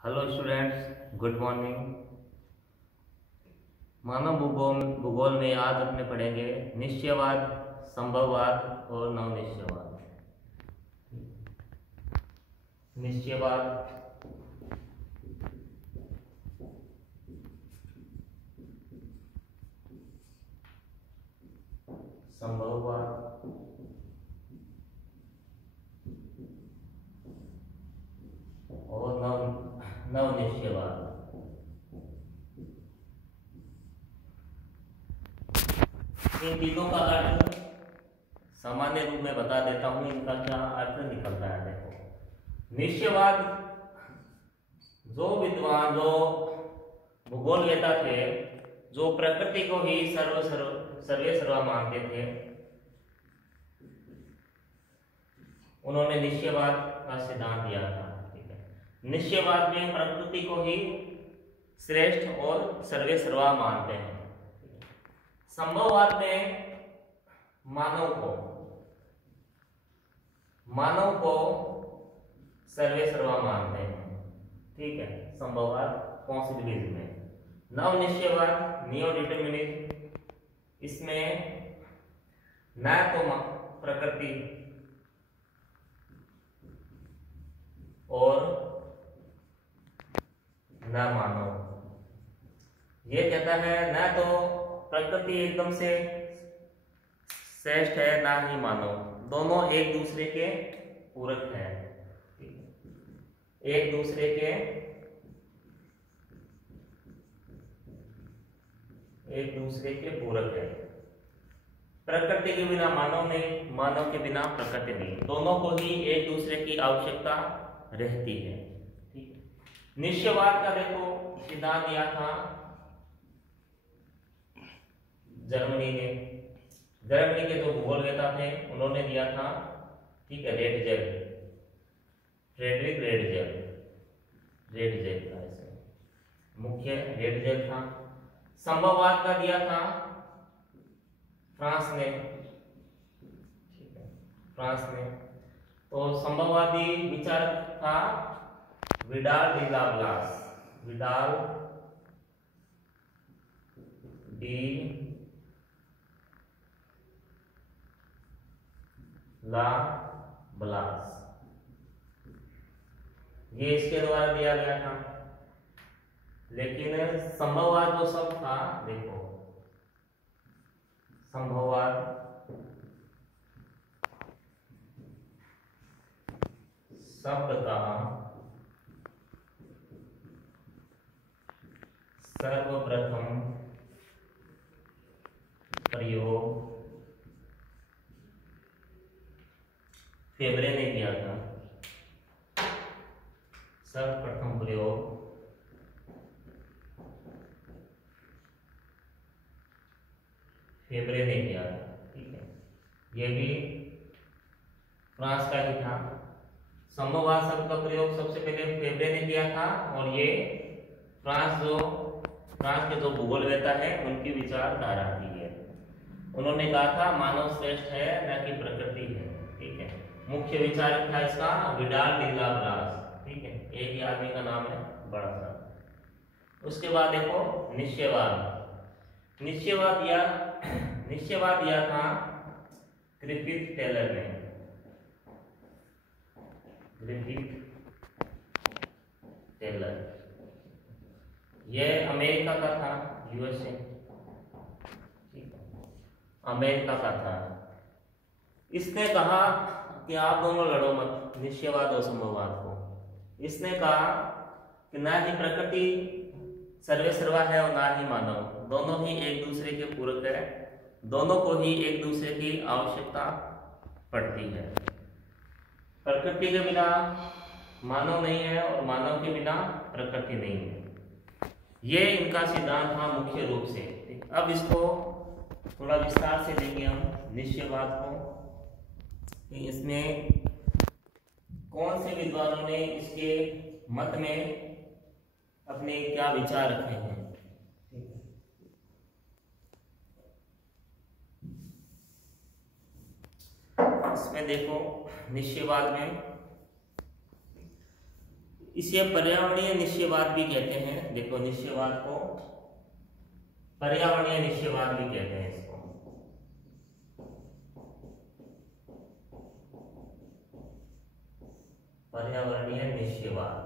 Hello students, good morning. मानव भूगोल में आज अपने पढ़ेंगे निश्चयवाद, संभववाद और नवनिश्चयवाद। निश्चयवाद, संभववाद और नवनिश्चयवाद। इन तीनों का अर्थ सामान्य रूप में बता देता हूं, इनका क्या अर्थ निकलता है। देखो, निश्चयवाद जो विद्वान, जो भूगोलवेता थे, जो प्रकृति को ही सर्वे सर्वा मानते थे, उन्होंने निश्चयवाद का सिद्धांत दिया था। ठीक है, निश्चयवाद में प्रकृति को ही श्रेष्ठ और सर्वे सर्वा मानते हैं। संभववाद में मानव को सर्वे सर्वा मानते हैं। ठीक है, संभववाद पॉसिबिलिज्म में। नवनिश्चयवाद, नियो डिटर्मिनिज्म, इसमें न तो प्रकृति और न मानव। ये कहता है न तो प्रकृति एकदम से श्रेष्ठ है, ना ही मानव। दोनों एक दूसरे के पूरक हैं, एक दूसरे के पूरक है। प्रकृति के बिना मानव नहीं, मानव के बिना प्रकृति नहीं। दोनों को ही एक दूसरे की आवश्यकता रहती है। ठीक है, निश्चयवाद का देखो सिद्धांत दिया था जर्मनी के जो भूगोलवेता थे, उन्होंने दिया था। ठीक है, फ्रेडरिक रेडजेल था ऐसे मुख्य, रेडजेल था। संभववाद का दिया था फ्रांस ने। ठीक है, फ्रांस ने तो संभववादी विचारक था विडाल डी ला ब्लास। ये इसके द्वारा दिया गया था। लेकिन संभववाद जो शब्द था, देखो, संभववाद शब्द का सर्वप्रथम प्रयोग फेबरे ने किया था। सर्वप्रथम प्रयोग फेबरे ने किया था। ठीक है, ये भी फ्रांस का ही था। संभववाद शब्द का प्रयोग सबसे पहले फेबरे ने किया था, और ये फ्रांस के जो भूगोलवेता है, उनकी विचारधारा थी है। उन्होंने कहा था मानव श्रेष्ठ है, न कि प्रकृति है। ठीक है, मुख्य विचारक था इसका विडाल डी ला ब्लास। ठीक है, एक ही आदमी का नाम है, बड़ा सा। उसके बाद देखो निश्चयवाद दिया था ग्रिफिथ टेलर ने। ये अमेरिका का था, यूएसए, अमेरिका का था। इसने कहा कि आप दोनों लड़ो मत, निश्चयवाद और संभववाद को। इसने कहा कि ना ही प्रकृति सर्वे सर्वा है और ना ही मानव। दोनों ही एक दूसरे के पूरक है, दोनों को ही एक दूसरे की आवश्यकता पड़ती है। प्रकृति के बिना मानव नहीं है और मानव के बिना प्रकृति नहीं है। ये इनका सिद्धांत था मुख्य रूप से। अब इसको थोड़ा विस्तार से देंगे हम निश्चयवाद को। इसमें कौन से विद्वानों ने इसके मत में अपने क्या विचार रखे हैं। इसमें देखो, निश्चयवाद में इसे पर्यावरणीय निश्चयवाद भी कहते हैं। देखो, निश्चयवाद को पर्यावरणीय निश्चयवाद भी कहते हैं इसको। पर्यावरणीय निश्चयवाद,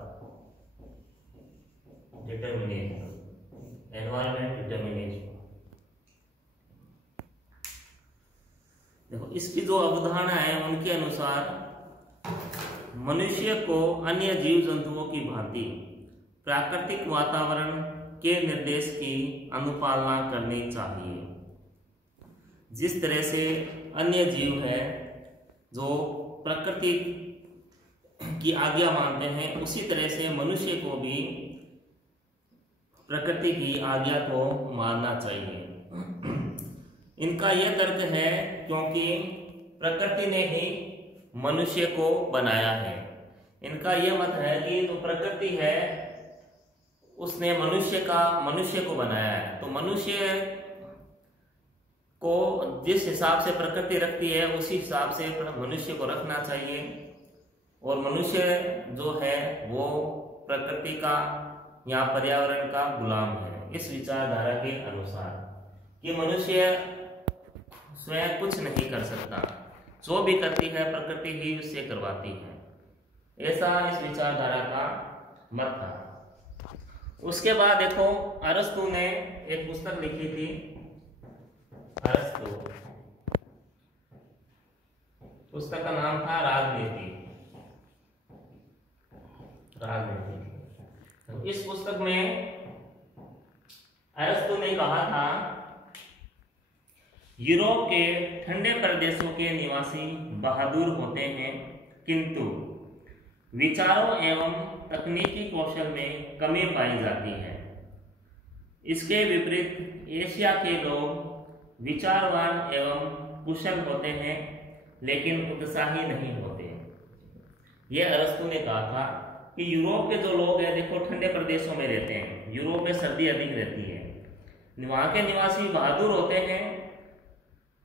डिटर्मिनिज्म, एनवायरमेंट डिटर्मिनिज्म। देखो, इसकी जो अवधारणा है उनके अनुसार मनुष्य को अन्य जीव जंतुओं की भांति प्राकृतिक वातावरण के निर्देश की अनुपालना करनी चाहिए। जिस तरह से अन्य जीव है जो प्रकृति की आज्ञा मानते हैं, उसी तरह से मनुष्य को भी प्रकृति की आज्ञा को मानना चाहिए। इनका यह तर्क है क्योंकि प्रकृति ने ही मनुष्य को बनाया है। इनका यह मत है कि जो प्रकृति है उसने मनुष्य को बनाया है, तो मनुष्य को जिस हिसाब से प्रकृति रखती है उसी हिसाब से मनुष्य को रखना चाहिए। और मनुष्य जो है वो प्रकृति का या पर्यावरण का गुलाम है, इस विचारधारा के अनुसार कि मनुष्य स्वयं कुछ नहीं कर सकता, जो भी करती है प्रकृति ही उससे करवाती है। ऐसा इस विचारधारा का मत था। उसके बाद देखो, अरस्तु ने एक पुस्तक लिखी थी। अरस्तु, पुस्तक का नाम था राजनीति। तो इस पुस्तक में अरस्तु ने कहा था, यूरोप के ठंडे प्रदेशों के निवासी बहादुर होते हैं, किंतु विचारों एवं तकनीकी कौशल में कमी पाई जाती है। इसके विपरीत एशिया के लोग विचारवान एवं कुशल होते हैं, लेकिन उत्साही नहीं होते। यह अरस्तु ने कहा था कि यूरोप के जो लोग हैं, देखो ठंडे प्रदेशों में रहते हैं, यूरोप में सर्दी अधिक रहती है, वहाँ के निवासी बहादुर होते हैं,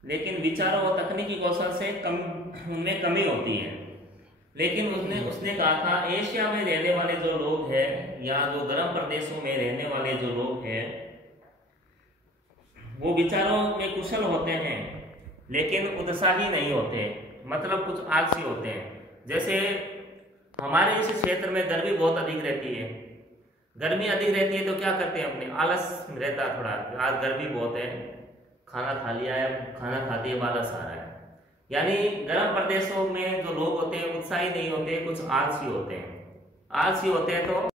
लेकिन विचारों और तकनीकी कौशल से उनमें कमी होती है। लेकिन उसने कहा था, एशिया में रहने वाले जो लोग हैं या जो गर्म प्रदेशों में रहने वाले जो लोग हैं, वो विचारों में कुशल होते हैं, लेकिन उत्साही नहीं होते, मतलब कुछ आलसी होते हैं। जैसे हमारे इस क्षेत्र में गर्मी बहुत अधिक रहती है, गर्मी अधिक रहती है तो क्या करते हैं, अपने आलस रहता है थोड़ा, आज गर्मी बहुत है, खाना खा लिया है, खाना खाते ही आलस आ रहा है। यानी गर्म प्रदेशों में जो लोग होते हैं उत्साही नहीं होते, कुछ आलसी होते हैं। आलसी होते हैं तो